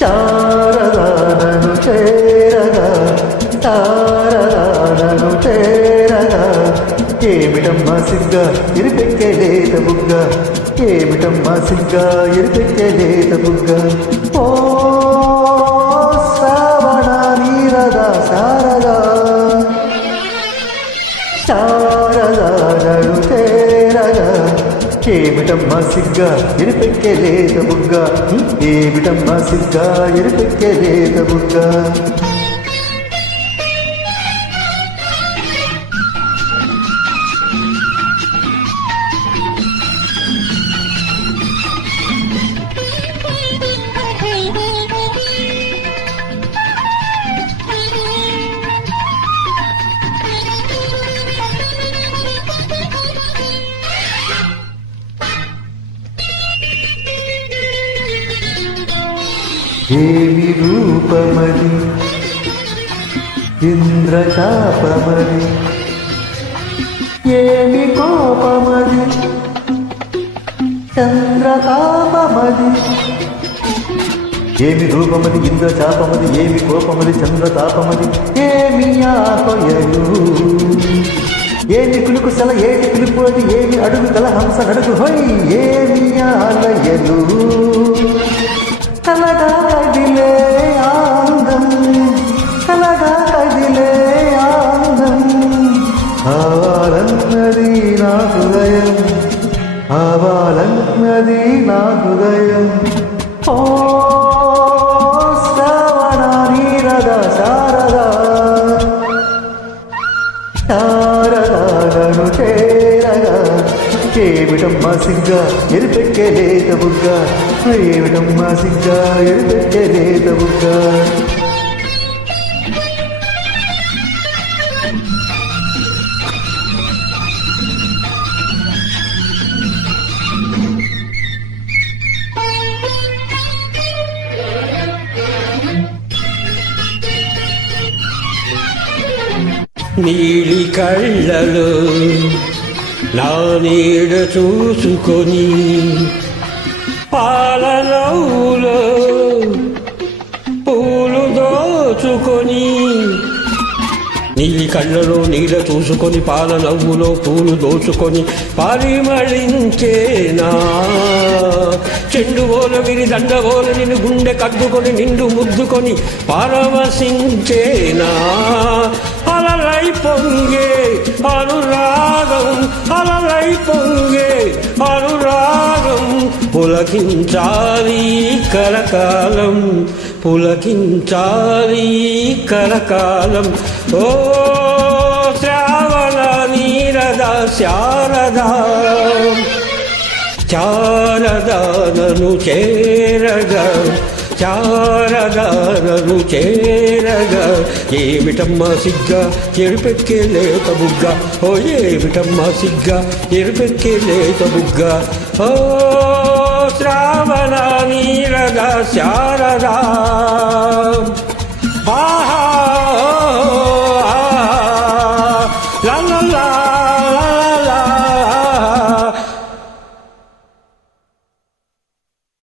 శారదానను చేరగా శారదానను చేరగా. ఏమిటమ్మా సిగ్గా ఇరిపెక్కెలేత బుగ్గ? ఏమిటమ్మా సిగ్గా ఇరిపెక్కెలేత బుగ్గ? ఓ ఏమిటమ్మా సిగ్గా ఇరిపెక్కెలేత బుగ్గ. ఏమిటమ్మా సిగ్గా ఇరిపెక్కెలేత బుగ్గ. ఏమి రూపమది? ఇంద్రతాపమది? ఏమి కోపమది? చంద్రతాపమది? ఏమి రూపమది? ఇంద్రచాపమది ఏమి కోపమది? చంద్రతాపమది? ఏమి ఆపయలు? ఏమి పిలుకు సెల ఏమి పిలుపు అది? ఏమి అడుగు కల హంస నడుగు హోయ్? ఏమి ఆలయలు? కలగా హృదయం ఆవాలన్నది నా హృదయం ఓ శ్రవణ నీరద శారదా. శారదాను చేరగా. ఏమిటమ్మా సిగ్గా ఎరిపెక్కెలేత బుగ్గ. ఏమిటమ్మా సిగ్గా ఎరిపెక్కెలేత బుగ్గ. నీలి కళ్ళలో నా నీడ చూసుకొని పాలనవులో పూలు దోచుకొని నీలి కళ్ళలో నీడ చూసుకొని పాల నవ్వులో పూలు దోచుకొని పరిమళించేనా చెండు ఓల విరి దండ ఓల నిన్ను గుండె కద్దుకొని నిండు ముద్దుకొని పరవశించేనా అలలై పొంగే అనురాగం అలలై పొంగే అనురాగం. పులకించాలి కరకాలం పులకించాలి కరకాలం. ఓ శ్రావణ నీరద శారద చారదానను చేరగా చారదారను చేరగా ఏమిటమ్మా సిగ్గా ఎరుపెక్కే లేత బుగ్గ. ఓ ఏమిటమ్మా సిగ్గా ఎరుపెక్కే లేత బుగ్గ. శ్రావణ నీరద శారదా. ఆహా లా లా.